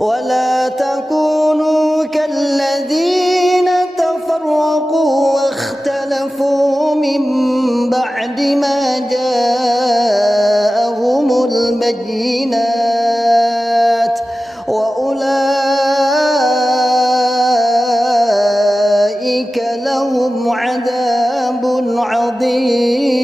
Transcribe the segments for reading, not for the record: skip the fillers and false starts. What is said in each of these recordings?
ولا تكونوا كالذين تفرقوا واختلفوا من بعد ما جاءهم البينات وأولئك لهم عذاب عظيم.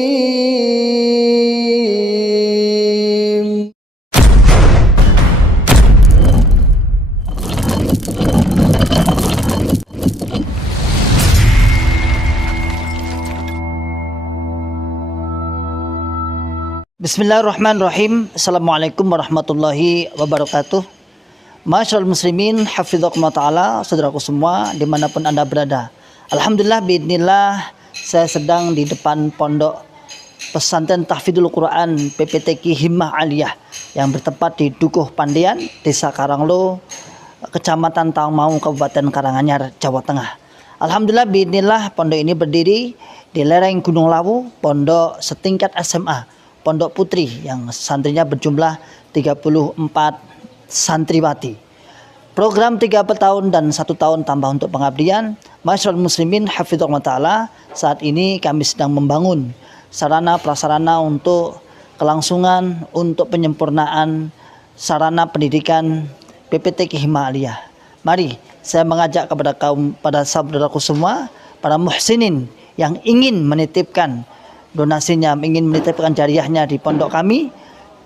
Bismillahirrahmanirrahim. Assalamualaikum warahmatullahi wabarakatuh. Masyaallah muslimin, hafizakumullah ta'ala, saudaraku semua dimanapun anda berada. Alhamdulillah, biidznillah, saya sedang di depan pondok pesantren tahfidzul Quran PPTQ Himmah Aliyah yang bertempat di Dukuh Pandian, Desa Karanglo, Kecamatan Tawangmangu, Kabupaten Karanganyar, Jawa Tengah. Alhamdulillah, biidznillah, pondok ini berdiri di lereng Gunung Lawu, pondok setingkat SMA, Pondok Putri, yang santrinya berjumlah 34 santriwati. Program 3 tahun dan 1 tahun tambah untuk pengabdian. Masyaallah muslimin, hafizahullah ta'ala, saat ini kami sedang membangun sarana prasarana untuk kelangsungan, untuk penyempurnaan sarana pendidikan PPTQ Himmah Aliyah. Mari saya mengajak pada saudaraku semua, para muhsinin yang ingin menitipkan donasinya, ingin menitipkan jariahnya di pondok kami,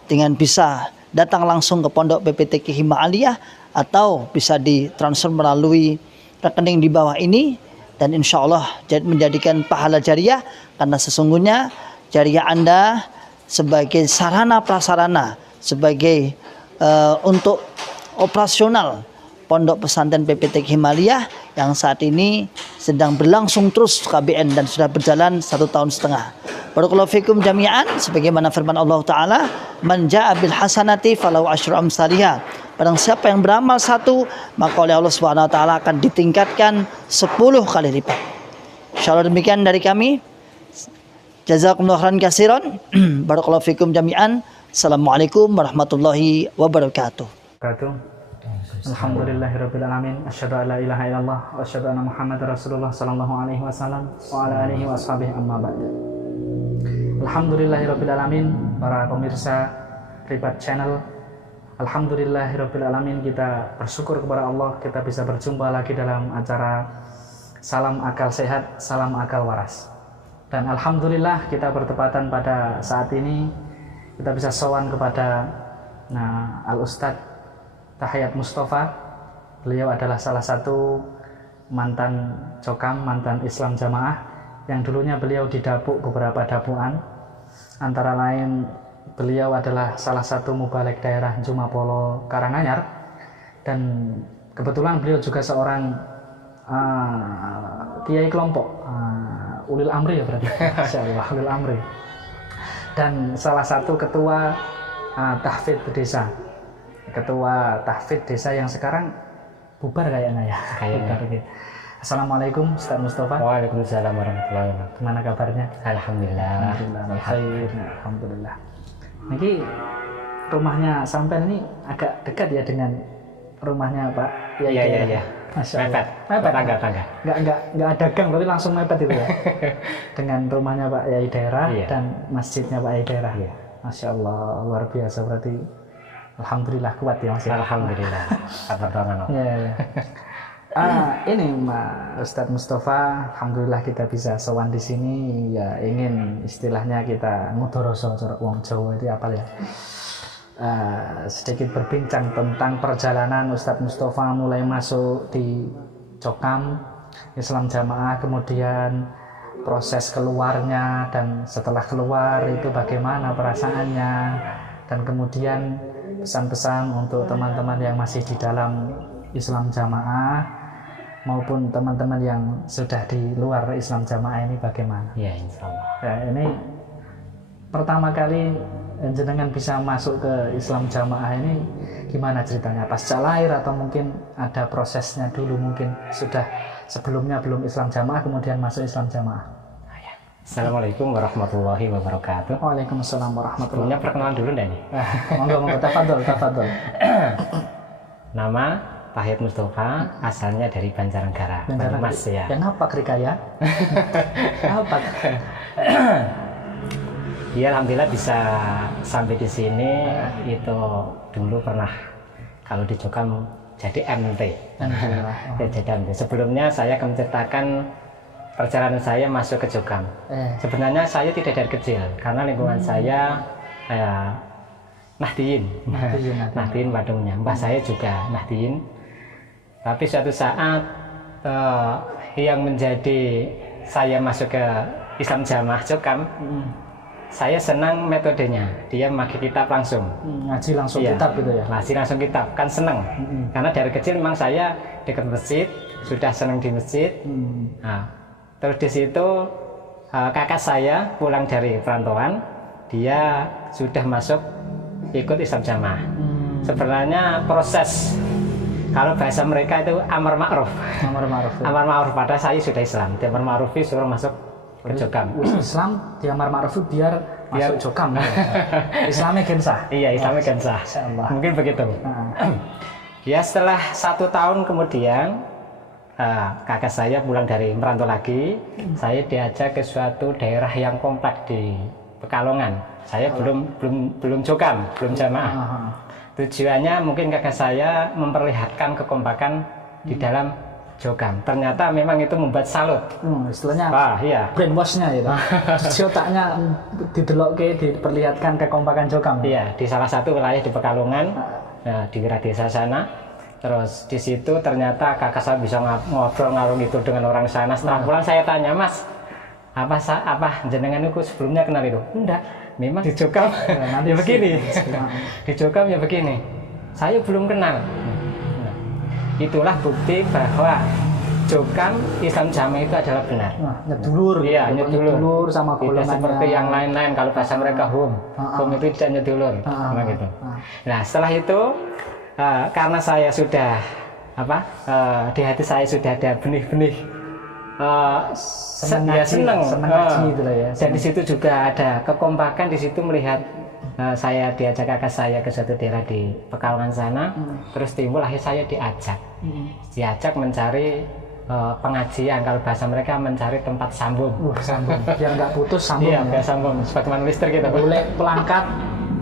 dengan bisa datang langsung ke pondok PPTQ Himmah Aliyah atau bisa ditransfer melalui rekening di bawah ini, dan insya Allah menjadikan pahala jariah, karena sesungguhnya jariah Anda sebagai sarana prasarana, sebagai untuk operasional pondok pesantren PPTQ Himmah Aliyah yang saat ini sedang berlangsung terus KBN dan sudah berjalan 1,5 tahun. Barakallahu fikum jami'an, sebagaimana firman Allah Ta'ala, man ja'a bil hasanati falahu asyru amsalihha. Barang siapa yang beramal 1, maka oleh Allah Subhanahu wa taala akan ditingkatkan 10 kali lipat. Insyaallah demikian dari kami. Jazakumullahu khairan katsiran. Barakallahu fikum jami'an. Assalamualaikum warahmatullahi wabarakatuh. Alhamdulillahirabbil alamin, asyhadu an la ilaha illallah wa asyhadu anna Muhammadar Rasulullah sallallahu alaihi wasallam wa ala alihi washabihi amma ba'd. Alhamdulillahirabbil alamin, para pemirsa Ribat Channel. Alhamdulillahirabbil alamin, kita bersyukur kepada Allah kita bisa berjumpa lagi dalam acara Salam Akal Sehat, Salam Akal Waras. Dan alhamdulillah kita bertepatan pada saat ini kita bisa sowan kepada Al-Ustadz Tahiyat Mustafa. Beliau adalah salah satu mantan cokam, mantan Islam Jamaah, yang dulunya beliau didapuk beberapa dapuan. Antara lain beliau adalah salah satu mubalek daerah Jumapolo Karanganyar, dan kebetulan beliau juga seorang kiai kelompok, ulil amri ya berarti, insyaallah ulil amri, dan salah satu ketua tahfidz desa. Ketua tahfidz desa yang sekarang bubar kayaknya ya. Bubar, gitu. Assalamualaikum Ustaz Mustafa. Waalaikumsalam warahmatullahi wabarakatuh. Gimana kabarnya? Alhamdulillah. Alhamdulillah. Ini rumahnya sampean ini agak dekat ya dengan rumahnya Pak Yai. Iya. Masya Allah. Mepet. Tangga. Nggak ada gang, berarti langsung mepet itu ya. Dengan rumahnya Pak Yai daerah dan masjidnya Pak Yai daerah. Iya. Masya Allah, luar biasa berarti. Alhamdulillah kuat ya Mas. Alhamdulillah. Pertolongan Allah. Ya. Ini Ustadz Mustafa, alhamdulillah kita bisa sowan di sini, ya ingin istilahnya kita ngudoroso cara wong Jawa itu apa ya? Sedikit berbincang tentang perjalanan Ustadz Mustafa mulai masuk di Cokam Islam Jamaah, kemudian proses keluarnya, dan setelah keluar itu bagaimana perasaannya, dan kemudian pesan-pesan untuk teman-teman yang masih di dalam Islam Jamaah maupun teman-teman yang sudah di luar Islam Jamaah ini bagaimana? Ya, insya Allah. Ya, ini pertama kali jenengan bisa masuk ke Islam Jamaah ini gimana ceritanya? Pasca lahir atau mungkin ada prosesnya dulu, mungkin sudah sebelumnya belum Islam Jamaah kemudian masuk Islam Jamaah? Assalamualaikum warahmatullahi wabarakatuh. Waalaikumsalam warahmatullahi wabarakatuh. Perkenalan dulu nih. Monggo, tafadhol. Nama Pahit Mustafa, asalnya dari Banjarnegara, Banyumas ya. Yang apa Krikaya? Apa? Ya alhamdulillah bisa sampai di sini. Itu dulu pernah kalau di Jokam jadi MT. Ya, jadi MT. Sebelumnya saya akan menceritakan perjalanan saya masuk ke Jokam. Sebenarnya saya tidak dari kecil karena lingkungan saya Nahdiyin Badungnya. Mbah saya juga Nahdiyin. Tapi suatu saat yang menjadi saya masuk ke Islam Jamaah Jokam, saya senang metodenya. Dia memakai kitab langsung. Ngaji langsung kitab gitu ya? Ngaji langsung kitab, kan senang. Karena dari kecil memang saya dekat masjid, sudah senang di masjid. Nah, terus di situ kakak saya pulang dari perantauan, dia sudah masuk ikut Islam Jamaah. Sebenarnya proses, kalau bahasa mereka itu amar ma'ruf. Amar ma'ruf, pada saya sudah Islam. Di amar ma'ruf suruh masuk ke Jokam. Islam di amar ma'ruf biar masuk Jokam. Islamnya gensah. Iya, Islamnya gensah. Mungkin begitu. Ya setelah 1 tahun kemudian kakak saya pulang dari merantau lagi. Saya diajak ke suatu daerah yang kompleks di Pekalongan. Saya belum Jokam, belum jamaah. Tujuannya mungkin kakak saya memperlihatkan kekompakan di dalam Jokam. Ternyata memang itu membuat salut. Istilahnya iya. brainwash-nya itu. Di otaknya didelokke, diperlihatkan kekompakan Jokam. Iya, di salah satu wilayah di Pekalongan, di Wiradesa sana. Terus di situ ternyata kakak saya bisa ngobrol ngalung itu dengan orang sana. Setelah pulang saya tanya, Mas, apa jenengan itu sebelumnya kenal itu? Enggak. Memang di Jokam ya begini. Di Jokam ya begini. Saya belum kenal. Itulah bukti bahwa Jokam Islam Jamaah itu adalah benar. Nyedulur. Iya, nyedulur sama golongannya. Tidak seperti yang lain-lain. Kalau bahasa mereka home itu tidak nyedulur. Gitu. Nah, setelah itu karena saya sudah di hati saya sudah ada benih-benih senang ngaji gitu lah ya. Dan di situ juga ada kekompakan. Di situ melihat saya diajak kakak saya ke suatu daerah di Pekalongan sana. Terus timbul akhirnya saya diajak mencari pengajian. Kalau bahasa mereka mencari tempat sambung. Biar nggak putus sambung. Iya, biar sambung sebagaimana listrik gitu. Boleh pelangkat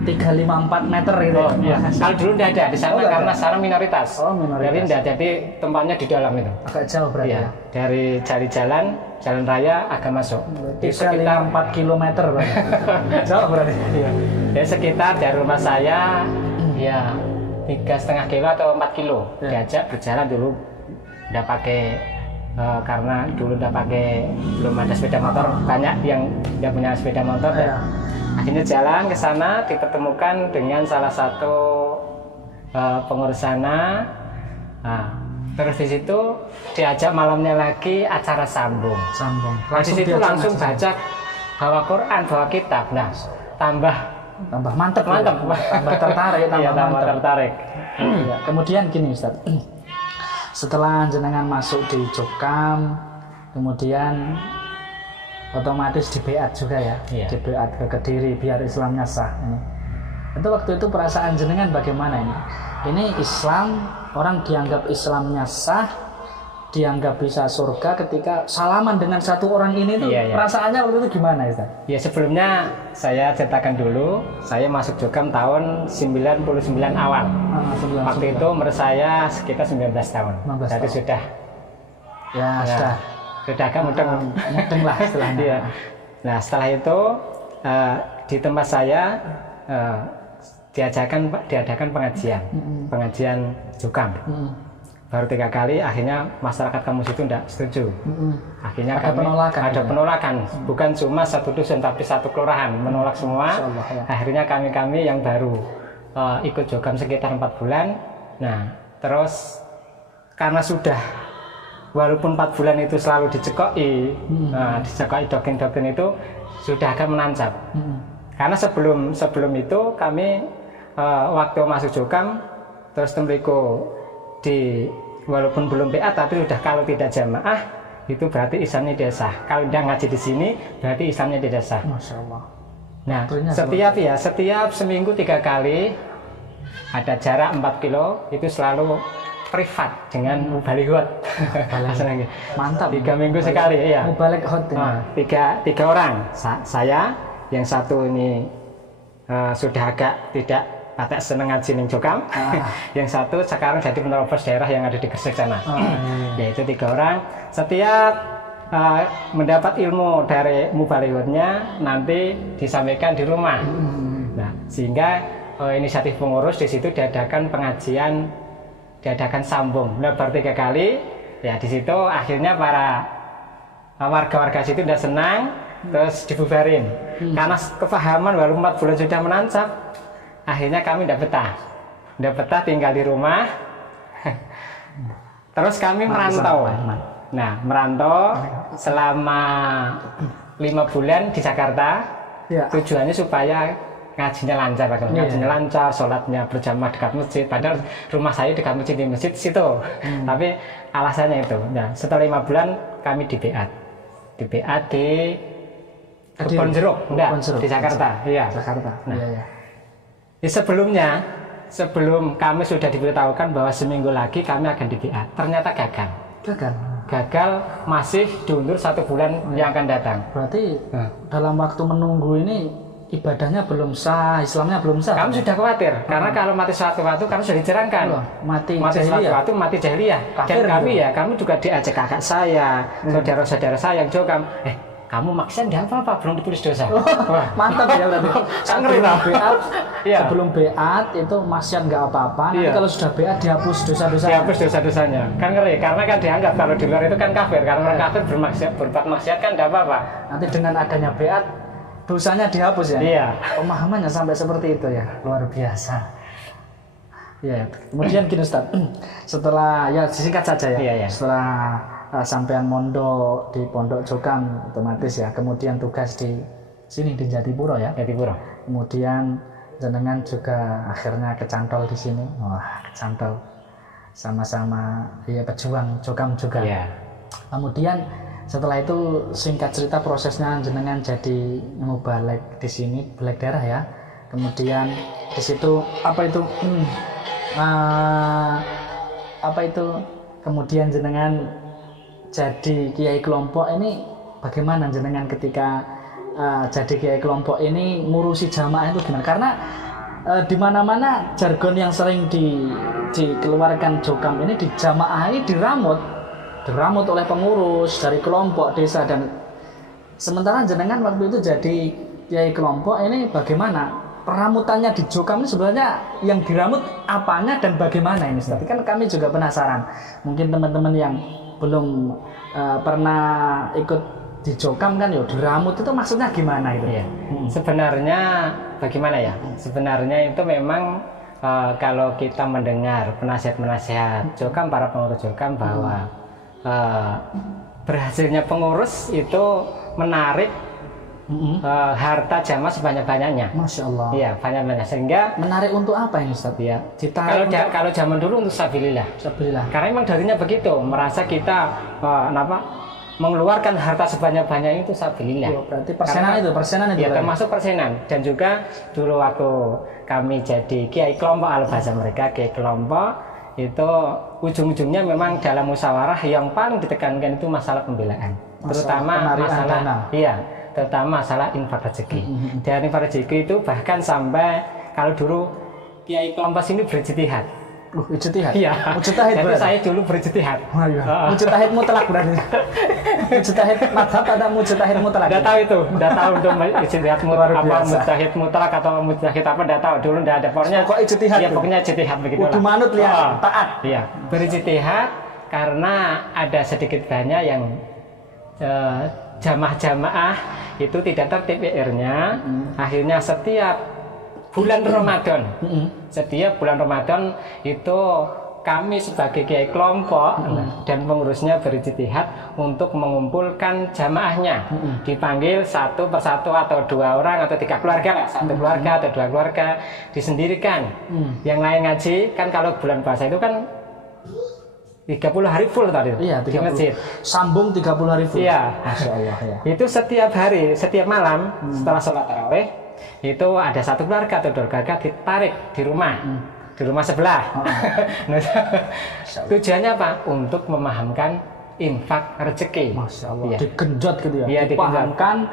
354 meter gitu. Iya. Kalau dulu tidak ada di sana karena sekarang minoritas. Minoritas. Jadi tidak, jadi tempatnya di dalam itu. Agak jauh berarti. Iya. Dari cari jalan raya agak masuk. Di sekitar 4 km berarti. Jauh berarti. Iya. Jadi sekitar dari rumah saya ya 3,5 kilo atau 4 kilo. Diajak berjalan dulu, udah pakai karena dulu udah pakai, belum ada sepeda motor, banyak yang tidak punya sepeda motor. Akhirnya jalan ke sana, dipertemukan dengan salah satu pengurus sana. Terus di situ diajak malamnya lagi acara sambung. Nah, di situ langsung baca bawa Quran, bawa kitab. Nah, tambah mantep. Tambah tertarik, tambah tertarik. Ya, kemudian gini Ustaz. Setelah jenengan masuk di Jokam, kemudian otomatis di Beat juga ya, di Beat ke Kediri biar Islamnya sah. Itu waktu itu perasaan jenengan bagaimana ini? Ini Islam, orang dianggap Islamnya sah, dianggap bisa surga ketika salaman dengan satu orang ini tuh perasaannya waktu itu gimana Ustaz? Ya sebelumnya saya ceritakan dulu, saya masuk Jokam tahun 99 awal. Waktu itu umur saya sekitar 19 tahun. Jadi sudah sudah agak mudeng lah istilahnya. Nah setelah itu di tempat saya diadakan pengajian Jokam. Baru 3 kali, akhirnya masyarakat kampus itu tidak setuju. Akhirnya ada penolakan. Bukan cuma satu dusun tapi satu kelurahan menolak semua. Akhirnya kami yang baru ikut Jokam sekitar 4 bulan. Nah terus karena sudah walaupun 4 bulan itu selalu dicekoki, dicekoki doktrin itu sudah akan menancap. Karena sebelum itu kami waktu masuk Jokam terus tembiku walaupun belum PA tapi sudah kalau tidak jamaah itu berarti Islamnya tidak sah. Kalau tidak ngaji di sini berarti Islamnya tidak sah. Masya Allah. Nah setiap seminggu 3 kali ada jarak 4 kilo itu selalu privat dengan mubalighot. Mantap. 3 minggu sekali, iya. Mubalighot. Tiga orang. Saya yang satu ini sudah agak tidak patek seneng ngaji ning Jokam. Yang satu sekarang jadi penerobos daerah yang ada di Gresik sana. Yaitu 3 orang. Setiap mendapat ilmu dari mubalighotnya nanti disampaikan di rumah. Nah, sehingga inisiatif pengurus di situ diadakan pengajian, diadakan sambung lebar 3 kali. Ya di situ akhirnya para warga-warga situ udah senang, terus dibubarin. Karena kepahaman baru 4 bulan sudah menancap, akhirnya kami udah betah tinggal di rumah. Terus kami merantau. Nah, merantau selama 5 bulan di Jakarta. Ya. Tujuannya supaya ngajinya lancar, ngajinya lancar, sholatnya berjamaah dekat masjid. Padahal rumah saya dekat masjid, di masjid situ. Tapi alasannya itu. Nah, setelah 5 bulan kami di BA di Kebon Jeruk, di Jakarta. Iya. Jakarta. Nah, sebelum kami sudah diberitahukan bahwa seminggu lagi kami akan di BA, ternyata gagal, masih diundur 1 bulan yang akan datang. Berarti dalam waktu menunggu ini ibadahnya belum sah, Islamnya belum sah. Kami sudah khawatir, karena kalau mati suatu-waktu kami sudah dicerangkan. Mati suatu-waktu mati jahiliyah. Dan kami juga diajak kakak saya, saudara-saudara saya yang Jokam. Kamu maksiat enggak apa-apa, belum ditulis dosa. Mantap ya berarti. Sebelum beat itu maksiat enggak apa-apa. Nanti kalau sudah beat dihapus dosa-dosanya. Dihapus dosa-dosanya. Kan ngeri, karena kan dianggap kalau di luar itu kan kafir. Karena orang kafir berbuat maksiat kan enggak apa-apa. Nanti dengan adanya beat dosanya dihapus ya. Iya. Pemahamannya sampai seperti itu ya, luar biasa. Ya, kemudian gini Ustaz, setelah ya singkat saja ya. Setelah sampean mondok di Pondok Jokam otomatis ya, kemudian tugas di sini di Jatipuro ya. Jatipuro. Kemudian jenengan juga akhirnya kecantol di sini. Wah, kecantol. Sama-sama ya pejuang Jokam juga. Iya. Kemudian setelah itu singkat cerita prosesnya jenengan jadi mubalek di sini, balik daerah ya. Kemudian di situ apa itu kemudian jenengan jadi kiai kelompok ini, bagaimana jenengan ketika jadi kiai kelompok ini ngurusi jamaah itu gimana? Karena di mana-mana jargon yang sering dikeluarkan Jokam ini di jamaah ini diramut oleh pengurus dari kelompok desa, dan sementara jenengan waktu itu jadi kiai kelompok ini, bagaimana peramutannya di Jokam ini sebenarnya yang diramut apanya dan bagaimana ini? Tapi kan kami juga penasaran, mungkin teman-teman yang belum pernah ikut di Jokam kan ya diramut itu maksudnya gimana itu? Iya. Sebenarnya bagaimana ya? Sebenarnya itu memang kalau kita mendengar penasihat-penasihat Jokam, para pengurus Jokam bahwa berhasilnya pengurus itu menarik harta jamaah sebanyak-banyaknya. Masya Allah. Iya, banyak-banyak, sehingga menarik untuk apa ini Ustaz? Ya. Kalau zaman dulu untuk sabilillah. Karena memang darinya begitu, merasa kita mengeluarkan harta sebanyak-banyaknya itu sabilillah. Berarti persenan itu. Ya, termasuk persenan. Dan juga dulu waktu kami jadi kiai kelompok, al-bahasa mereka kiai kelompok, itu ujung-ujungnya memang dalam musyawarah yang paling ditekankan itu masalah pembelaan, terutama masalah infak rezeki. Dan infak rezeki itu bahkan sampai kalau dulu kiai kelompok ini berijtihad. Ijtihad? Iya. Mujtahid berarti. Jadi saya dulu berijtihad. Mujtahid mutlak berarti. Mujtahid madhab atau mujtahid mutlak? Enggak tahu itu. Enggak tahu untuk ijtihad mutlak apa mujtahid mutlak atau mujtahid apa, enggak tahu. Dulu enggak ada. Pokoknya kok ijtihad. Iya, pokoknya ijtihad begitu lah. Kudu manut ya, taat. Iya. Berijtihad karena ada sedikit banyak yang jamaah-jamaah itu tidak tertib PR-nya. Akhirnya setiap bulan Ramadan, setiap bulan Ramadan itu kami sebagai kiai kelompok dan pengurusnya berijtihad untuk mengumpulkan jamaahnya, dipanggil satu persatu atau 2 orang atau 3 keluarga lah, 1 keluarga atau 2 keluarga, disendirikan. Yang lain ngaji kan, kalau bulan puasa itu kan 30 hari full tadi di masjid. Sambung 30 hari full. Iya. Masya Allah ya. Itu setiap hari, setiap malam setelah sholat tarawih itu ada 1 keluarga atau 2 keluarga ditarik di rumah. di rumah sebelah. Tujuannya apa? Untuk memahamkan infak rezeki. Masya Allah. Ya. Digenjot gitu ya. Iya, dipahamkan,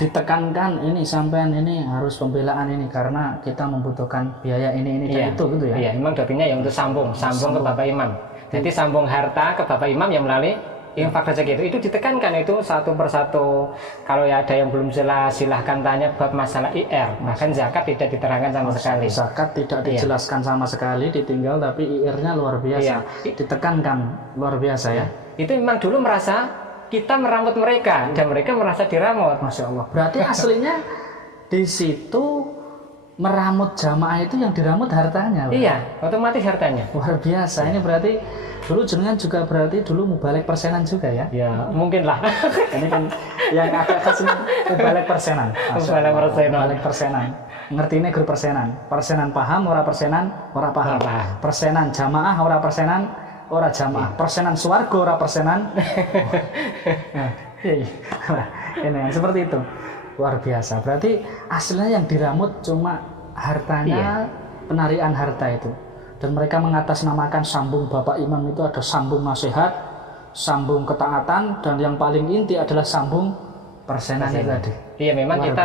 ditekankan ini sampean ini harus pembelaan ini karena kita membutuhkan biaya ini dan itu gitu ya. Iya, memang dopingnya yang untuk sambung ke Bapak Imam. Jadi sambung harta ke Bapak Imam yang melalui infak rezeki itu ditekankan itu satu persatu. Kalau ya ada yang belum jelas silahkan tanya bab masalah IR. Bahkan zakat tidak diterangkan sama sekali. Zakat tidak dijelaskan sama sekali, ditinggal, tapi IR-nya luar biasa. Ditekankan luar biasa ya. Itu memang dulu merasa kita meramut mereka dan mereka merasa diramut. Masya Allah. Berarti aslinya di situ meramut jamaah itu yang diramut hartanya. Iya, otomatis hartanya. Luar biasa. Ini berarti dulu jenengan juga berarti dulu mubalek persenan juga ya? Ya, mungkin lah. Ini kan yang agak khas ini mubalek persenan. Mubalek persenan. Ngerti ini grup persenan. Persenan paham, ora persenan, ora paham. Persenan jamaah, ora persenan, ora jamaah. Persenan swarga, ora persenan. Ini seperti itu. Luar biasa. Berarti aslinya yang diramut cuma hartanya, penarian harta itu. Dan mereka mengatasnamakan sambung Bapak Imam itu ada sambung nasihat, sambung ketaatan, dan yang paling inti adalah sambung persenan itu tadi. Iya, memang luar kita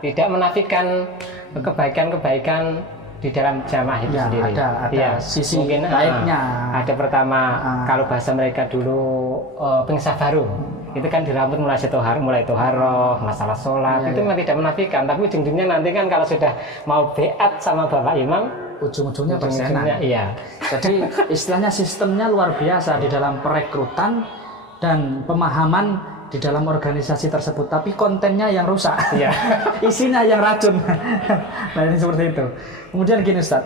tidak menafikan kebaikan-kebaikan di dalam jamaah itu sendiri. Ada sisi mungkin baiknya. Ada pertama kalau bahasa mereka dulu pengsah baru. Itu kan dirambut mulai toharoh, masalah sholat, itu memang tidak menafikan. Tapi ujung-ujungnya nanti kan kalau sudah mau beat sama Bapak Imam, ujung-ujungnya persenan. Iya. Jadi istilahnya sistemnya luar biasa di dalam perekrutan dan pemahaman di dalam organisasi tersebut. Tapi kontennya yang rusak, isinya yang racun. Nah ini seperti itu. Kemudian gini Ustaz.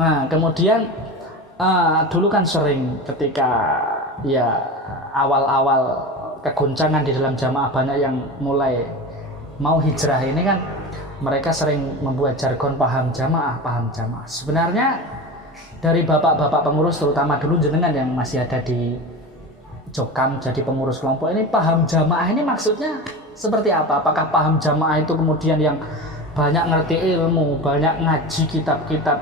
Nah kemudian dulu kan sering ketika awal-awal kegoncangan di dalam jamaah banyak yang mulai mau hijrah ini kan mereka sering membuat jargon paham jamaah. Sebenarnya dari bapak-bapak pengurus terutama dulu jenengan yang masih ada di Jokam jadi pengurus kelompok ini, paham jamaah ini maksudnya seperti apa? Apakah paham jamaah itu kemudian yang banyak ngerti ilmu, banyak ngaji kitab-kitab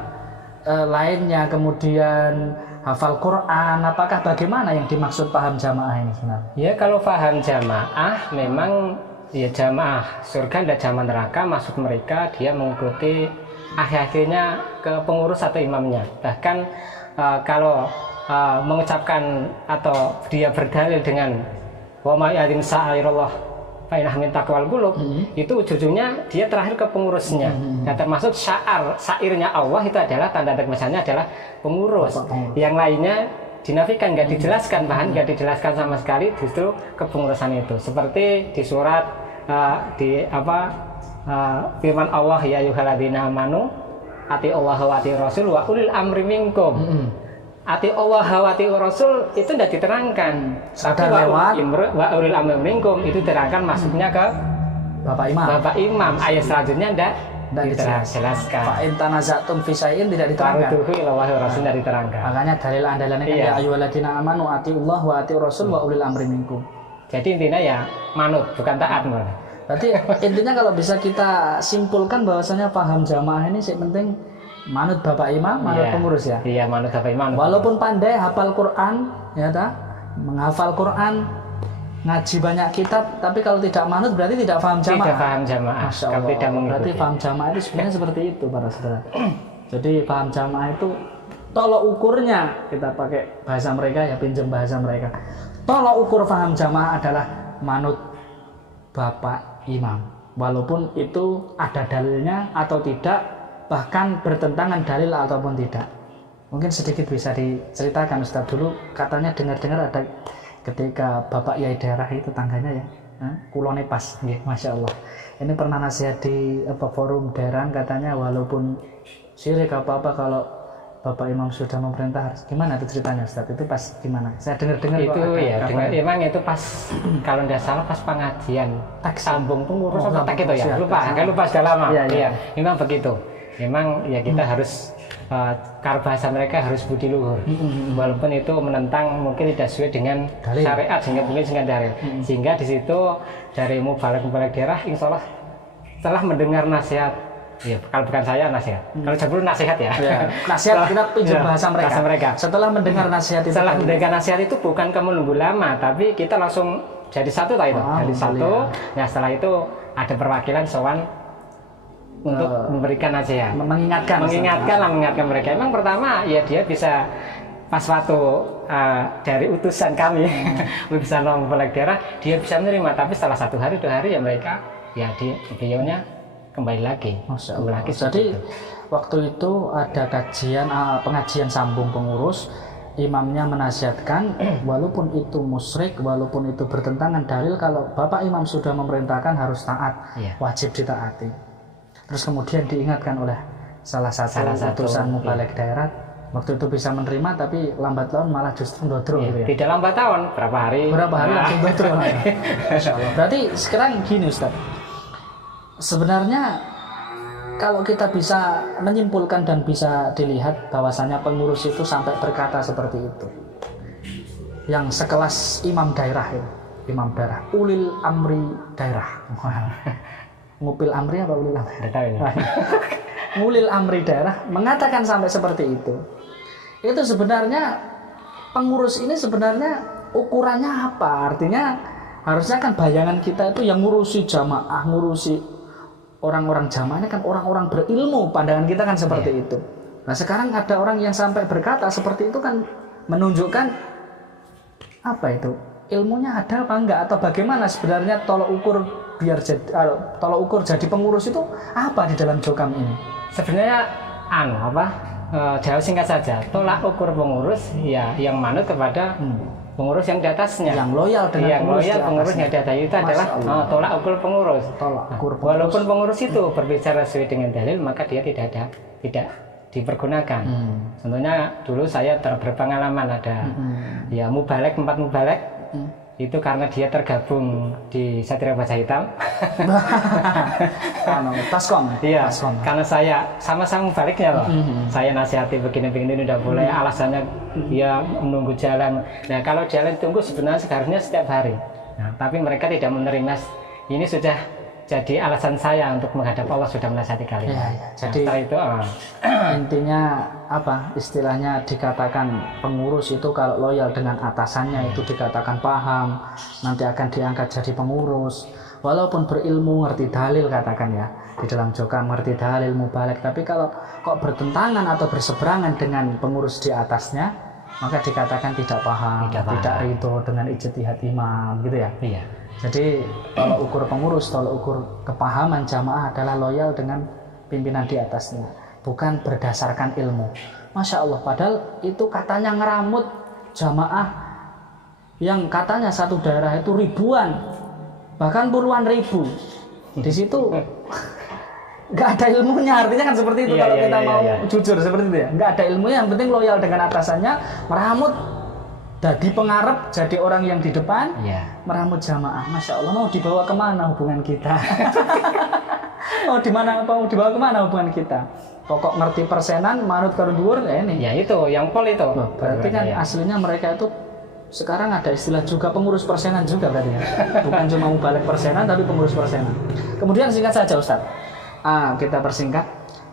lainnya, kemudian hafal Quran, apakah bagaimana yang dimaksud paham jamaah ini sebenarnya? Ya kalau paham jamaah memang ya jamaah surga dan jamaah neraka maksud mereka dia mengikuti akhir-akhirnya ke pengurus atau imamnya. Bahkan kalau mengucapkan atau dia berdalil dengan wa ma ya'dim sa'irullah fa inna min taqwal qulub, itu ujung-ujungnya dia terakhir ke pengurusnya. Dan termasuk syairnya Allah itu adalah tanda misalnya adalah pengurus. Yang lainnya dinafikan, nggak dijelaskan, bahkan nggak dijelaskan sama sekali justru kepengurusan itu. Seperti di surat firman Allah ya ayyuhalladzina amanu ati Allah wa ati Rasul wa ulil amri minkum. Ati Allah wa ati Rasul itu tidak diterangkan. Tapi wa ulil amri minkum itu diterangkan masuknya ke Bapak Imam. Ayat selanjutnya tidak dijelaskan. Fa in tanazatum fi syai'in tidak diterangkan. Itu Allah wa Rasul tidak diterangkan. Makanya dalil andalannya kan ya ayyuhalladzina amanu ati Allah wa ati Rasul wa ulil amri minkum. Jadi intinya ya manut bukan taat. Berarti intinya kalau bisa kita simpulkan bahwasanya paham jamaah ini sih penting manut Bapak Imam, manut pengurus ya. Iya, manut Bapak Imam. Walaupun pandai hafal Quran, menghafal Quran, ngaji banyak kitab, tapi kalau tidak manut berarti tidak paham jamaah. Tidak paham jamaah. Masya Allah. Tidak berarti paham jamaah itu sebenarnya seperti itu para saudara. Jadi paham jamaah itu tolok ukurnya, kita pakai bahasa mereka ya, pinjam bahasa mereka. Tolok ukur paham jamaah adalah manut Bapak Imam. Walaupun itu ada dalilnya atau tidak, bahkan bertentangan dalil ataupun tidak. Mungkin sedikit bisa diceritakan Ustaz. Dulu katanya dengar-dengar ada ketika Bapak Yai daerah itu tangganya ya, kulone pas, Masya Allah. Ini pernah nasihat di forum daerah, katanya walaupun syirik apa-apa kalau Bapak Imam sudah memerintah, gimana itu ceritanya Ustaz? Itu pas gimana? Saya dengar-dengar itu ya, emang itu pas kalau tidak salah pas pengajian sambung pengurus apa tak gitu ya? Lupa sudah lama. Iya, memang begitu. Memang ya kita harus kalau bahasa mereka harus budi luhur, walaupun itu menentang mungkin tidak sesuai dengan syariat sehingga di situ dari mubalek daerah insya Allah setelah mendengar nasihat Iya, kalau bukan saya nasihat. Kalau Jabul nasihat ya. Nasihat kita pinjam bahasa mereka. Bahasa mereka. Setelah mendengar nasihat itu. Setelah mendengar nasihat itu bukan kamu nunggu lama, tapi kita langsung jadi satu itu. Jadi satu. Ya setelah itu ada perwakilan sowan untuk memberikan nasihat. Mengingatkan mereka. Emang pertama ya dia bisa pas waktu dari utusan kami bisa Mubalik daerah, dia bisa menerima. Tapi setelah 1 hari 2 hari ya mereka ya beliaunya kembali lagi. Masya Allah. Jadi waktu itu ada pengajian sambung pengurus, imamnya menasihatkan walaupun itu musyrik, walaupun itu bertentangan dalil, kalau Bapak Imam sudah memerintahkan harus taat, wajib ditaati. Terus kemudian diingatkan oleh salah satu utusan Mubalik daerah, waktu itu bisa menerima, tapi lambat laun malah justru ndodro gitu ya. Tidak lambat tahun, berapa hari langsung ndodro. Masya Allah. Berarti sekarang gini Ustaz, sebenarnya kalau kita bisa menyimpulkan dan bisa dilihat bahwasanya pengurus itu sampai berkata seperti itu, yang sekelas imam daerah itu, imam daerah, ulil amri daerah, ngupil amri apa ulil amri? Ulil amri daerah mengatakan sampai seperti itu sebenarnya pengurus ini sebenarnya ukurannya apa? Artinya harusnya kan bayangan kita itu yang ngurusi jamaah, ngurusi orang-orang jamaahnya kan orang-orang berilmu, pandangan kita kan seperti itu. Nah sekarang ada orang yang sampai berkata seperti itu kan menunjukkan apa itu? Ilmunya ada apa enggak, atau bagaimana sebenarnya tolok ukur jadi pengurus itu apa di dalam Jokam ini? Sebenarnya jawab singkat saja, tolak ukur pengurus ya yang manut kepada pengurus yang di atasnya, yang loyal dengan pengurus yang di atas itu adalah tolak ukur pengurus. Walaupun pengurus itu berbicara sesuai dengan dalil, maka dia tidak dipergunakan. Contohnya dulu saya berpengalaman ada ya Mubalik, 4 Mubalik itu karena dia tergabung di Satria Baja Hitam. Taskom. Iya. Karena saya sama-sama baliknya loh. Saya nasihati begini-begini udah boleh. Alasannya dia menunggu jalan. Nah kalau jalan tunggu sebenarnya seharusnya setiap hari. Nah, tapi mereka tidak menerima. Ini sudah jadi alasan saya untuk menghadap Allah, sudah menasihati kalian. Jadi setelah itu intinya apa? Istilahnya dikatakan pengurus itu kalau loyal dengan atasannya itu dikatakan paham, nanti akan diangkat jadi pengurus. Walaupun berilmu, ngerti dalil katakan ya, di dalam Jokam ngerti dalil Mubalik, tapi kalau kok bertentangan atau berseberangan dengan pengurus di atasnya, maka dikatakan tidak paham, tidak ridho dengan ijtihad imam gitu ya. Iya. Jadi tolak ukur pengurus, tolak ukur kepahaman jamaah adalah loyal dengan pimpinan di atasnya, bukan berdasarkan ilmu. Masya Allah, padahal itu katanya ngeramut jamaah yang katanya satu daerah itu ribuan, bahkan puluhan ribu. Di situ nggak ada ilmunya, artinya kan seperti itu. Kalau kita mau jujur seperti itu ya, nggak ada ilmunya, yang penting loyal dengan atasannya, meramut jadi pengarep, jadi orang yang di depan, meramut jamaah. Masya Allah, mau dibawa kemana hubungan kita? Mau dibawa kemana hubungan kita? Pokok ngerti persenan, manut karo dhuwur ya ini. Ya itu, yang pol itu. Loh, berarti kan aslinya mereka itu sekarang ada istilah juga pengurus persenan juga berarti ya. Bukan cuma Mubalik persenan, tapi pengurus persenan. Kemudian singkat saja Ustaz. Kita persingkat.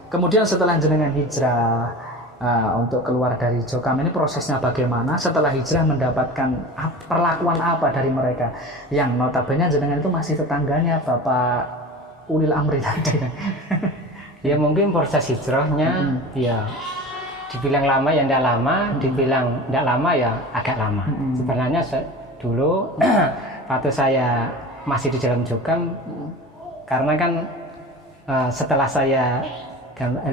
Kemudian setelah jenengan hijrah untuk keluar dari Jokam ini, prosesnya bagaimana? Setelah hijrah mendapatkan perlakuan apa dari mereka? Yang notabene jenengan itu masih tetangganya Bapak Ulil Amri tadi. Ya mungkin proses hijrahnya ya dibilang lama ya tidak lama, dibilang tidak lama ya agak lama. Sebenarnya dulu waktu saya masih di dalam Jokam, karena kan setelah saya 5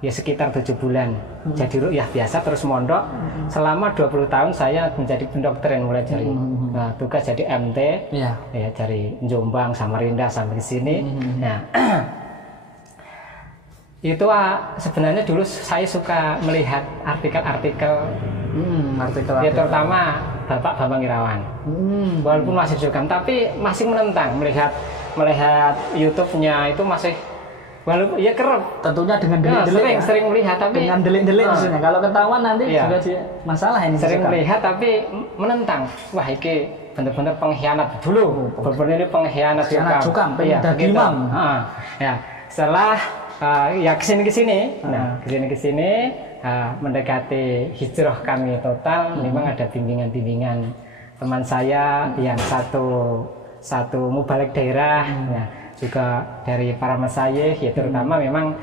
ya sekitar 7 bulan jadi ruqyah biasa terus mondok, selama 20 tahun saya menjadi pendoktrin, mulai dari tugas jadi MT ya dari Jombang, Samarinda sampai ke sini. Nah itu sebenarnya dulu saya suka melihat artikel-artikel ya terutama Bapak Bambang Irawan. Walaupun masih Jokam tapi masih menentang, melihat YouTube-nya itu masih walaupun ya kerap tentunya dengan delik-delik sering melihat, tapi dengan delik-delik maksudnya kalau ketahuan nanti juga masalah ini. Sering melihat tapi menentang, wah ini benar-benar pengkhianat dulu, benar-benar ini pengkhianat Jokam, Imam. Ya setelah ya kesini, nah kesini mendekati hijrah kami total, memang ada bimbingan teman saya yang satu mubalik daerah, ya, juga dari para masyayikh, ya terutama memang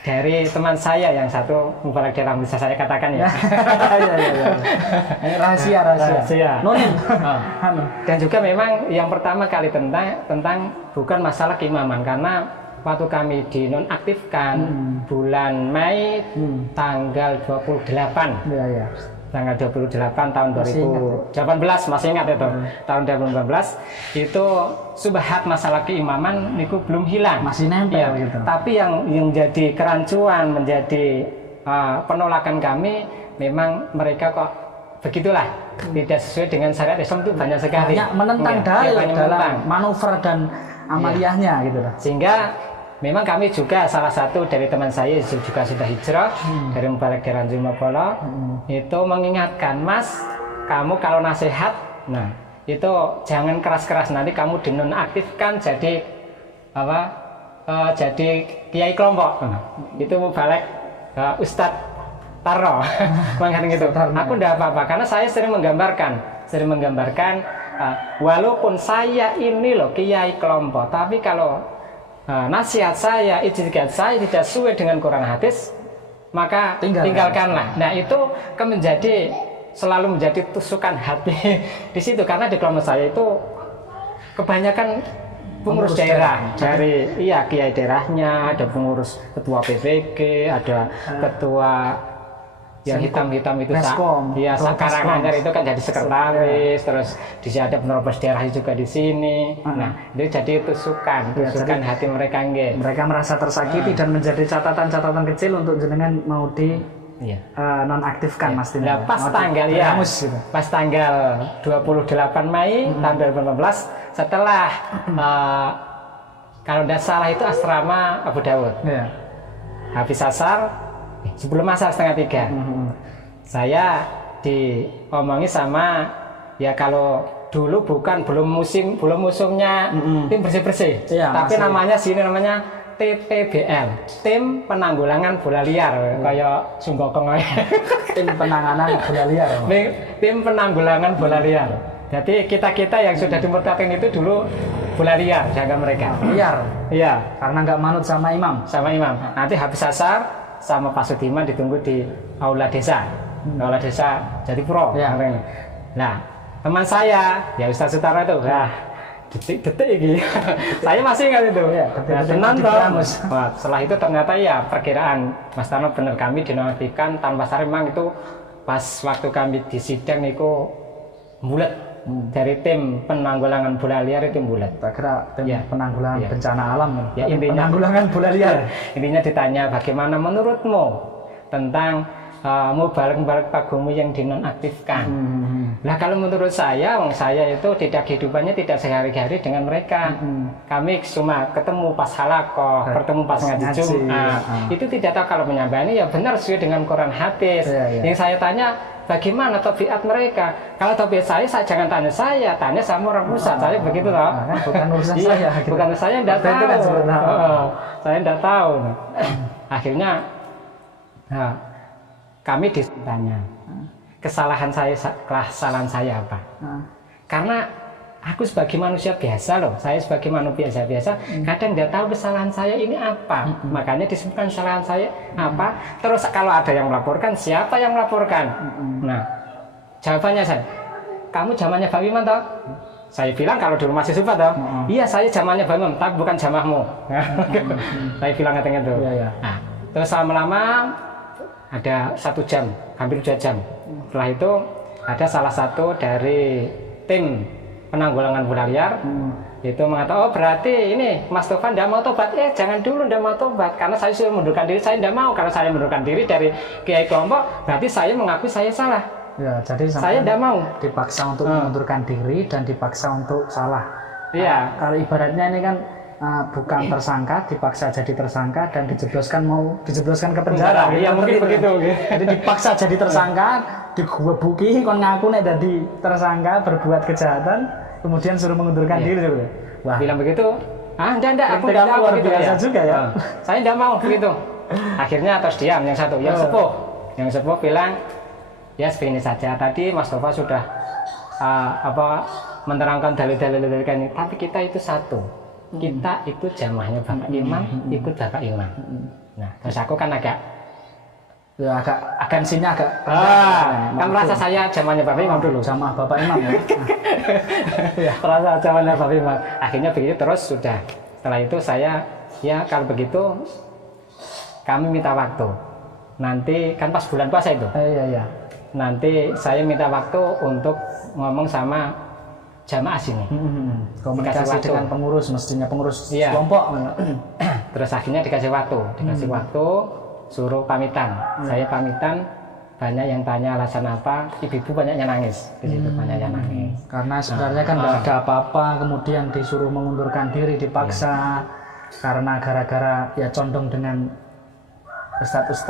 dari teman saya yang satu mubalik daerah, bisa saya katakan ya. Rahasia. Nonin. Dan juga memang yang pertama kali tentang bukan masalah keimaman, karena waktu kami dinonaktifkan bulan Mei tanggal 28. Iya. Tanggal 28 tahun 2018, masih ingat itu. Tahun 2018 itu subhat masalah keimaman niku belum hilang. Masih nempel gitu. Tapi yang menjadi kerancuan, menjadi penolakan kami, memang mereka kok begitulah, tidak sesuai dengan syariat Islam itu banyak sekali. Banyak menentang dalil dalam manuver dan amaliyahnya gitu loh. Sehingga memang kami juga salah satu dari teman saya juga sudah hijrah dari Mubalik daerah Jumapolo, itu mengingatkan, Mas, kamu kalau nasihat, nah itu jangan keras-keras, nanti kamu dinonaktifkan jadi jadi kiai kelompok. Itu Mubalik Ustadz Tarno mengatakan gitu. Aku tidak apa-apa, karena saya sering menggambarkan walaupun saya ini loh kiai kelompok, tapi kalau nasihat saya, ijtihad saya tidak sesuai dengan Quran hadis, maka tinggalkanlah. Nah itu selalu menjadi tusukan hati di situ, karena di kelompok saya itu kebanyakan pengurus daerah dari kiai daerahnya, ada pengurus ketua PPG, ada ketua yang hitam-hitam itu Karanganyar itu kan jadi sekretaris, terus di sini ada penerobos daerah juga di sini. Nah, itu jadi tusukan hati mereka nggih. Mereka merasa tersakiti dan menjadi catatan-catatan kecil untuk jenengan mau di nonaktifkan Mas Tino. Nah, pas tanggal 28 Mei tahun 2015 setelah kalau tidak salah itu asrama Abu Dawud. Habis asar, sebelum asar 2:30, saya diomongi sama, ya kalau dulu belum musimnya tim bersih-bersih, tapi namanya TPBL, tim penanggulangan bola liar, kayak Sunggokong. Tim penanganan bola liar. Tim penanggulangan bola liar. Jadi kita yang sudah dimurtadkan itu dulu bola liar, jaga mereka. Liar. Iya. Karena nggak manut sama imam. Nanti habis asar sama Pak Sudiman ditunggu di aula desa. Aula desa Jatipuro. Nah, teman saya, ya Ustaz Sutarno itu, detik-detik ini. Saya masih ingat itu. Setelah itu ternyata ya perkiraan Mas Tarno benar, kami dinonaktifkan tanpa syarat. Memang itu pas waktu kami di sidang itu bulat. Dari tim penanggulangan bola liar itu bulat. Tak kira tim penanggulangan bencana alam. Ya, intinya penanggulangan bola liar. Intinya ditanya bagaimana menurutmu tentang mubalik pagumu yang dinonaktifkan. Nah kalau menurut saya itu tidak kehidupannya tidak sehari-hari dengan mereka. Kami cuma ketemu pas halakoh, bertemu pas ngaji Jumat. Itu tidak tahu kalau menyampaikan ya benar sesuai dengan Quran hadis. Yang saya tanya, bagaimana tabiat mereka? Kalau tabiat saya jangan tanya saya, tanya sama orang pusat. Saya begitu loh. Bukan urusan saya. Bukan saya tidak tahu. Saya tidak tahu. Akhirnya kami ditanya kesalahan saya apa? Karena aku sebagai manusia biasa loh, saya sebagai manusia biasa kadang tidak tahu kesalahan saya ini apa. Makanya disebutkan kesalahan saya apa. Terus kalau ada yang melaporkan, siapa yang melaporkan? Nah, jawabannya kamu zamannya Pak Wiman toh? Saya bilang kalau dulu masih sumpah toh. Iya, saya zamannya Pak Wiman, tapi bukan jamahmu. Saya bilang katanya tuh. Nah, terus lama-lama ada 1 jam, hampir 2 jam. Setelah itu ada salah satu dari tim penanggulangan bola liar itu mengatakan, oh berarti ini Mas Tovan tidak mau tobat. Jangan dulu tidak mau tobat, karena saya sudah mundurkan diri. Saya tidak mau, kalau saya mundurkan diri dari kiai kelompok berarti saya mengakui saya salah. Ya, jadi saya tidak mau dipaksa untuk mengundurkan diri dan dipaksa untuk salah. Iya. Kalau ibaratnya ini kan bukan tersangka, dipaksa jadi tersangka dan dijebloskan ke penjara. Iya, mungkin begitu. Jadi dipaksa jadi tersangka, digebuki kon ngaku nek dadi tersangka berbuat kejahatan, kemudian suruh mengundurkan diri. Wah, bilang begitu Enggak, aku Kritiknya enggak mau luar begitu biasa ya. juga ya. Saya enggak mau begitu. Akhirnya terus diam yang satu, yang sepuh bilang, ya segini saja. Tadi Mas Tova sudah menerangkan dalil-dalil ini, tapi kita itu satu. Kita itu jamaahnya Bapak Imam, ikut Bapak Imam. Nah, terus aku kan agak agensinya agak kan merasa saya jamaahnya Bapak Imam dulu. Jamaah Bapak Imam ya. Ya, merasa jamaahnya Bapak Imam. Akhirnya begitu terus sudah. Setelah itu saya, ya kalau begitu kami minta waktu. Nanti kan pas bulan puasa itu. Iya. Nanti saya minta waktu untuk ngomong sama jamaah sini. Komunikasi dengan pengurus, mestinya pengurus kelompok. Terus akhirnya dikasih waktu, suruh pamitan. Saya pamitan, banyak yang tanya alasan apa, ibu-ibu banyaknya nangis. Di situ banyaknya nangis. Karena sebenarnya kan nggak ada apa-apa, kemudian disuruh mengundurkan diri, dipaksa. Karena gara-gara ya condong dengan ustadz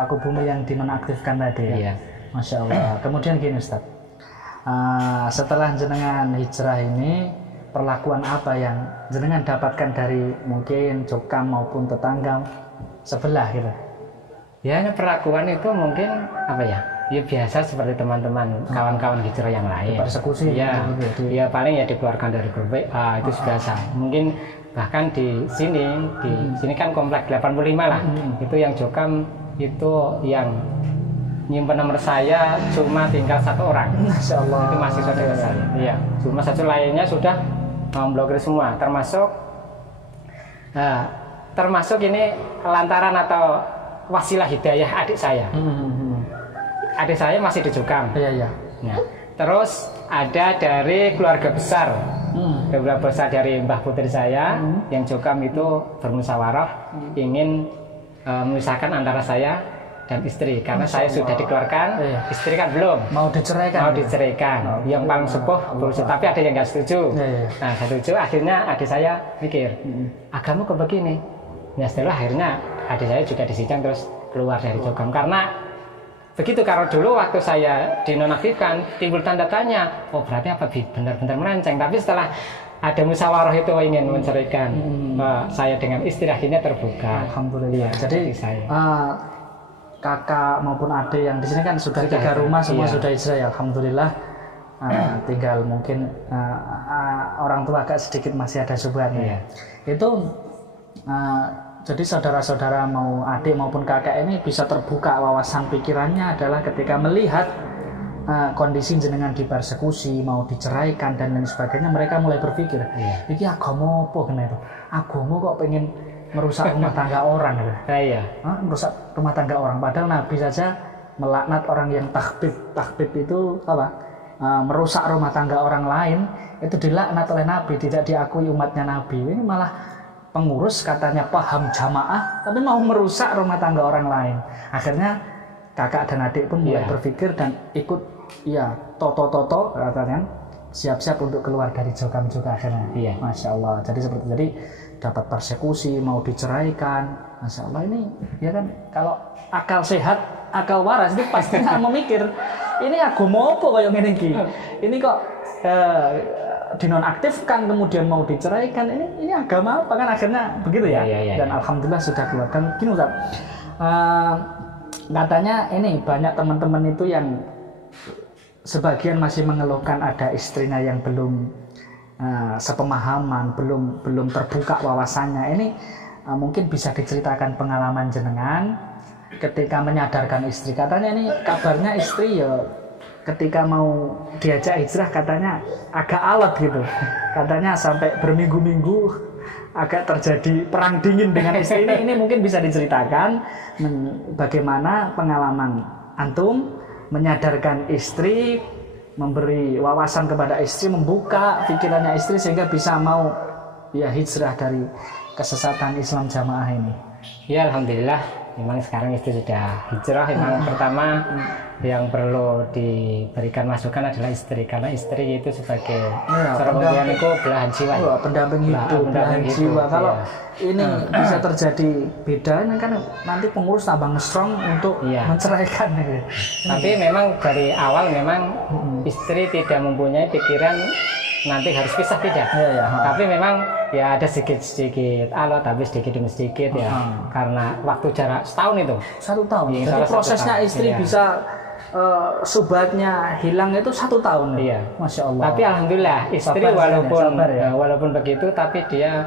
Paku Bumi yang dinonaktifkan tadi ya. Iya. Masya Allah. Kemudian gini Ustadz, setelah jenengan hijrah ini, perlakuan apa yang jenengan dapatkan dari mungkin Jokam maupun tetangga sebelah gitu? Ya, perlakuan itu mungkin apa ya? Ya biasa seperti teman-teman kawan-kawan hijrah yang lain. Persekusi. Ya paling ya dikeluarkan dari grup WA itu biasa. Mungkin bahkan di sini kan komplek 85 lah. Itu yang Jokam itu yang nyimpen nomor saya cuma tinggal 1 orang. Masya Allah. Itu masih saudara saya. Iya. Cuma 1 lainnya sudah memblokir semua, termasuk ini lantaran atau wasilah hidayah adik saya. Adik saya masih di Jokam. Iya. Nah, terus ada dari keluarga besar. Keluarga besar dari Mbah Putri saya yang Jokam itu bermusyawarah ingin memisahkan antara saya dan istri karena saya sudah dikeluarkan, istri kan belum mau diceraikan. Yang paling sepuh berusaha, tapi ada yang nggak setuju. Nah, setuju, akhirnya adik saya mikir, agama kok begini. Nah, setelah akhirnya adik saya juga disidang terus keluar dari Jokam karena begitu. Kalau dulu waktu saya dinonaktifkan timbul tanda tanya, oh berarti apa benar-benar melenceng. Tapi setelah ada musyawarah itu ingin menceraikan saya dengan istri, akhirnya terbuka. Alhamdulillah. Jadi saya kakak maupun adik yang di sini kan sudah 3 rumah semua sudah hijrah ya. Alhamdulillah. Tinggal mungkin orang tua agak sedikit masih ada subhatnya. Itu jadi saudara-saudara mau adik maupun kakak ini bisa terbuka wawasan pikirannya adalah ketika melihat kondisi jenengan dipersekusi, mau diceraikan dan lain sebagainya, mereka mulai berpikir, iki agama apa kena itu? Agama kok pengen merusak rumah tangga orang gitu. Merusak rumah tangga orang, padahal Nabi saja melaknat orang yang takhbib itu apa? Merusak rumah tangga orang lain, itu dilaknat oleh Nabi, tidak diakui umatnya Nabi. Ini malah pengurus katanya paham jamaah, tapi mau merusak rumah tangga orang lain. Akhirnya kakak dan adik pun mulai berpikir dan ikut toto katanya siap-siap untuk keluar dari Jokam juga akhirnya. Masya Allah. Jadi dapat persekusi, mau diceraikan. Masya Allah, ini ya kan kalau akal sehat, akal waras itu pastinya memikir ini agama apa kayak ngene iki. Ini kok dinonaktifkan kemudian mau diceraikan, ini agama apa kan, akhirnya begitu ya. Dan alhamdulillah sudah keluar. Dan gini Ustaz, katanya ini banyak teman-teman itu yang sebagian masih mengeluhkan ada istrinya yang belum sepemahaman, belum terbuka wawasannya. Ini mungkin bisa diceritakan pengalaman jenengan ketika menyadarkan istri. Katanya ini kabarnya istri ya ketika mau diajak hijrah katanya agak alot gitu. Katanya sampai berminggu-minggu agak terjadi perang dingin dengan istri ini. Ini mungkin bisa diceritakan bagaimana pengalaman antum menyadarkan istri, memberi wawasan kepada istri, membuka pikirannya istri sehingga bisa mau hijrah dari kesesatan Islam jamaah ini. Ya alhamdulillah, memang sekarang istri sudah hijrah. Memang pertama yang perlu diberikan masukan adalah istri, karena istri itu sebagai seorang itu belahan jiwa. Pendamping hidup, belahan jiwa. Kalau ini bisa terjadi beda, ini kan nanti pengurus tambah nge-strong untuk menceraikan. Tapi memang dari awal memang istri tidak mempunyai pikiran nanti harus pisah tidak. Tapi memang ya ada sedikit alot, tapi sedikit demi sedikit ya. Karena waktu jarak setahun itu. 1 tahun. Iya, Jadi prosesnya tahun. istri Iya. bisa subatnya hilang itu 1 tahun. Iya. Masya Allah. Tapi alhamdulillah istri Sabar, sabar ya. walaupun begitu, tapi dia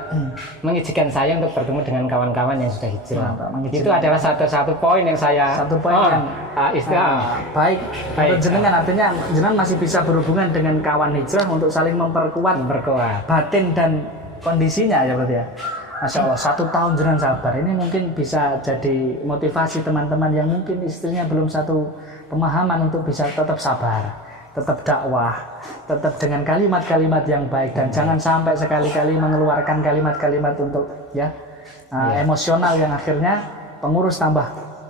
mengizinkan saya untuk bertemu dengan kawan-kawan yang sudah hijrah. Itu adalah satu poin yang saya. Satu poin yang istri baik. Untuk jenengan artinya jenengan masih bisa berhubungan dengan kawan hijrah untuk saling memperkuat batin dan kondisinya ya berarti ya. Masya Allah, 1 tahun jenengan sabar. Ini mungkin bisa jadi motivasi teman-teman yang mungkin istrinya belum satu pemahaman untuk bisa tetap sabar, tetap dakwah, tetap dengan kalimat-kalimat yang baik, dan jangan sampai sekali-kali mengeluarkan kalimat-kalimat untuk emosional yang akhirnya pengurus tambah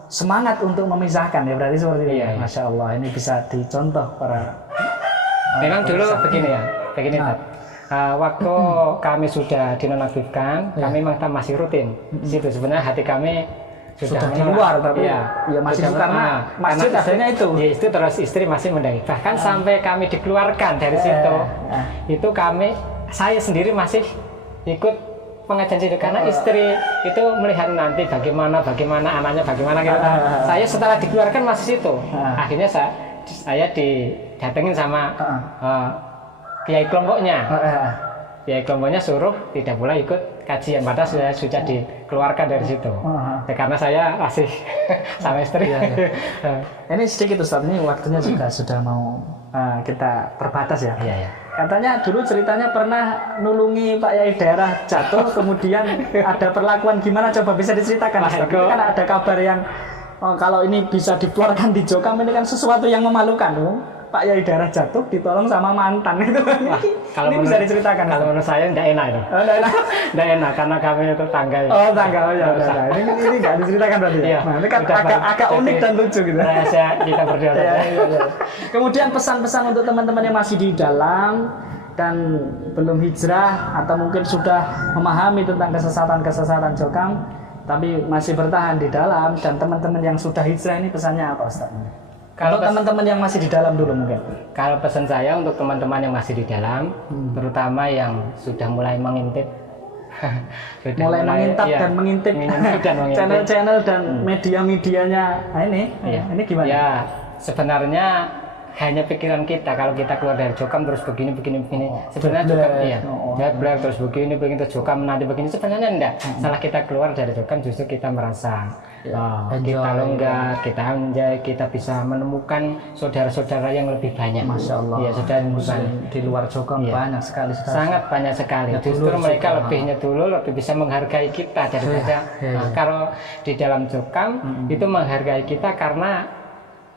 semangat untuk memisahkan ya, berarti seperti itu. Masya Allah, ini bisa dicontoh para memang dulu begini waktu kami sudah dinonaktifkan, kami memang masih rutin situ. Sebenarnya hati kami sudah di luar, tapi ya masih karena masjid adanya itu. Ya, itu terus istri masih mendatangi. Bahkan sampai kami dikeluarkan dari situ, itu saya sendiri masih ikut pengajian situ karena istri itu melihat nanti bagaimana anaknya bagaimana gitu. Saya setelah dikeluarkan masih situ. Akhirnya saya didatengin sama kiai kelompoknya. Kiai kelompoknya suruh tidak boleh ikut kajian, padahal sudah dikeluarkan dari situ. Ya, karena saya masih sama istri. Ini sedikit Ustaz, ini waktunya juga sudah mau kita terbatas ya. Katanya dulu ceritanya pernah nulungi Pak Yai daerah jatuh, kemudian ada perlakuan gimana, coba bisa diceritakan Ustaz? Ini kan ada kabar yang kalau ini bisa dikeluarkan di Jokam, ini kan sesuatu yang memalukan. Pak Yai daerah jatuh ditolong sama mantan itu. Ini bisa diceritakan. Kalau menurut saya tidak enak itu. Tidak enak karena kami itu tangga. Tangga. Ini nggak diceritakan berarti. Nah, ini kan agak unik dan lucu gitu. Rahasia kita berdua. Kemudian pesan-pesan untuk teman-teman yang masih di dalam dan belum hijrah atau mungkin sudah memahami tentang kesesatan Jokam tapi masih bertahan di dalam, dan teman-teman yang sudah hijrah ini pesannya apa Ustaz? Kalau teman-teman yang masih di dalam dulu mungkin. Kalau pesan saya untuk teman-teman yang masih di dalam, terutama yang sudah mulai mengintip, mengintip channel-channel dan media-medianya. Ini gimana? Ya, sebenarnya hanya pikiran kita kalau kita keluar dari Jokam terus begini. Sebenarnya Jokam black terus begini terus Jokam nanti begini. Sebenarnya enggak. Setelah kita keluar dari Jokam justru kita merasa kita longgar, kita enjoy, kita bisa menemukan saudara-saudara yang lebih banyak. Masya Allah. Ya, saudara di luar Jokam banyak sekali. Sangat banyak sekali. Justru mereka lebihnya dulu lebih bisa menghargai kita daripada kalau di dalam Jokam itu menghargai kita karena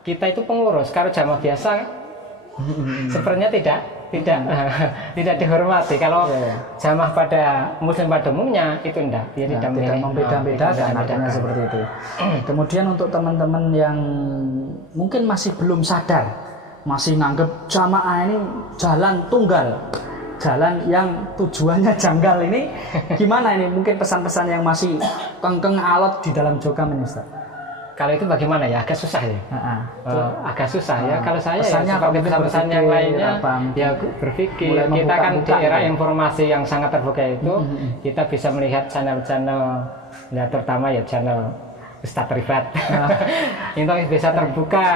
kita itu pengurus. Kalau jamaah biasa sebenarnya tidak dihormati. Kalau jamaah pada muslim pada umumnya itu tidak membeda-bedakan artinya seperti itu. Kemudian untuk teman-teman yang mungkin masih belum sadar, masih nganggep jamaah ini jalan tunggal, jalan yang tujuannya janggal, ini gimana ini? Mungkin pesan-pesan yang masih kengkeng alot di dalam Jokam ini Ustaz. Kalau itu bagaimana ya? Agak susah ya. Agak susah ya. Kalau saya ya seperti pesan yang lainnya, ya berpikir kita kan di era informasi yang sangat terbuka itu, kita bisa melihat channel-channel, ya terutama ya channel Ustadz Rifat. Itu bisa terbuka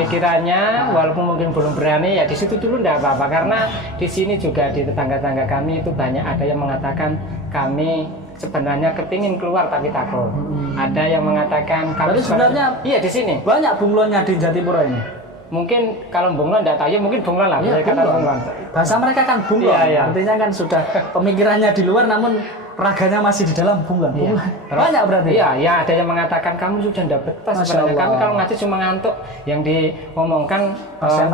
pikirannya, walaupun mungkin belum berani ya di situ dulu tidak apa-apa, karena di sini juga di tetangga-tetangga kami itu banyak ada yang mengatakan kami sebenarnya kepingin keluar tapi takut. Ada yang mengatakan kami sebenarnya iya di sini banyak bunglonnya di Jatipura ini. Mungkin kalau bunglon tidak tahu ya, mungkin bunglon lah. Bunglon. Bahasa mereka kan bunglon. Artinya kan sudah pemikirannya di luar namun raganya masih di dalam bunglon. Banyak berarti. Iya, ada yang mengatakan kamu sudah tidak betah sebenarnya. Kami kalau ngaji cuma ngantuk, yang diomongkan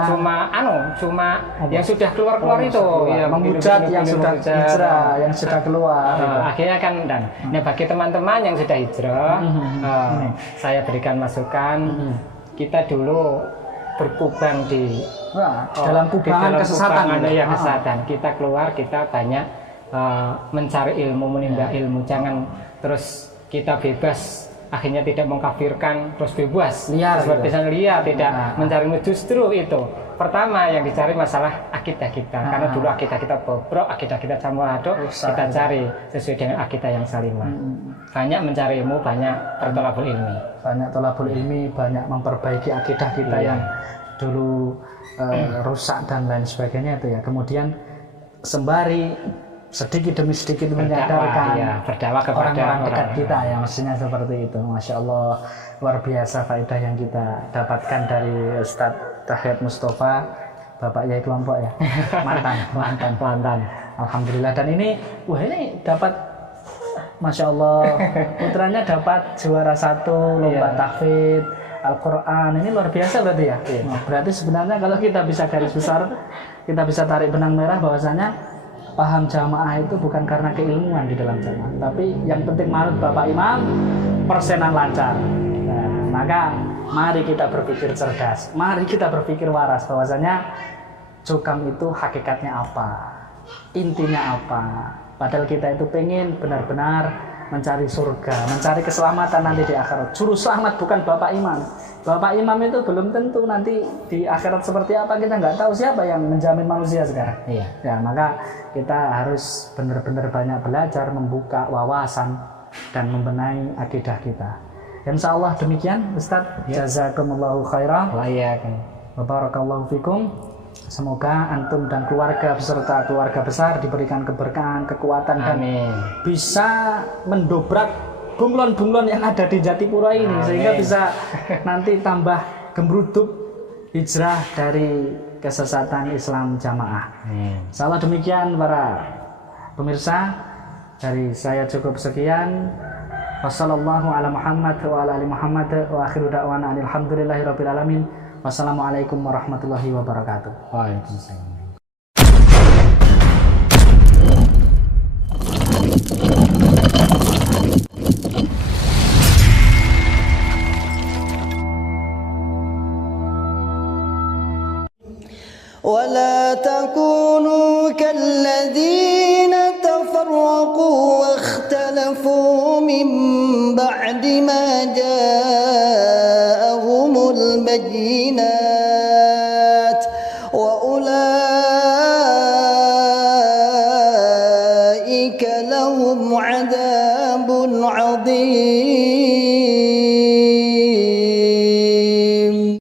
cuma yang sudah keluar itu, ya menghujat yang sudah hijrah, yang sudah keluar. Akhirnya kan bagi teman-teman yang sudah hijrah, saya berikan masukan, kita dulu berkubang dalam kubangan kesesatan. Kesesatan. Kita keluar, kita banyak mencari ilmu, menimba ilmu. Jangan terus kita bebas akhirnya tidak mengkafirkan terus bebas Liar, seperti gitu. liar, tidak mencari justru itu pertama yang dicari masalah akidah kita, karena dulu akidah kita bobrok, akidah kita campur aduk, kita cari sesuai dengan akidah yang salimah. Banyak mencari ilmu, banyak bertolabul ilmi, banyak tolabul ilmi, banyak memperbaiki akidah kita yang dulu rusak dan lain sebagainya itu ya. Kemudian sembari sedikit demi sedikit menyadarkan berdakwah kepada orang-orang dekat kita ya, mestinya seperti itu. Masya Allah, luar biasa faedah yang kita dapatkan dari Ustadz Tahiyat Mustafa, Bapak Yai Kelompok ya, mantan. Alhamdulillah. Dan ini, wah ini dapat, Masya Allah, putranya dapat juara 1 lomba tahfidz Al-Quran. Ini luar biasa berarti ya. Nah, berarti sebenarnya kalau kita bisa garis besar, kita bisa tarik benang merah bahwasanya paham jamaah itu bukan karena keilmuan di dalam jamaah, tapi yang penting manut Bapak Imam, persenan lancar. Nah, maka mari kita berpikir cerdas, mari kita berpikir waras bahwasanya cukam itu hakikatnya apa, intinya apa. Padahal kita itu pengen benar-benar mencari surga, mencari keselamatan nanti di akhirat. Juru selamat bukan Bapak Imam. Bapak Imam itu belum tentu nanti di akhirat seperti apa, kita nggak tahu siapa yang menjamin manusia sekarang. Ya, maka kita harus benar-benar banyak belajar, membuka wawasan dan membenahi akidah kita. Insya Allah demikian Ustadz. Jazakumullahu khairan. Wa barakallahu fikum. Semoga antum dan keluarga beserta keluarga besar diberikan keberkahan, kekuatan, dan bisa mendobrak bunglon-bunglon yang ada di Jatipura ini. Sehingga bisa nanti tambah gembruduk hijrah dari kesesatan Islam jamaah. Insyaallah demikian para pemirsa, dari saya cukup sekian. Wassallallahu ala Muhammad wa ala ali Muhammad wa akhiru da'wana alhamdulillahirabbil alamin. Wassalamualaikum warahmatullahi wabarakatuh. Waalaikumsalam. ولا تكونوا كالذين تفرقوا واختلفوا من بعد ما جاءهم البينات وأولئك لهم عذاب عظيم.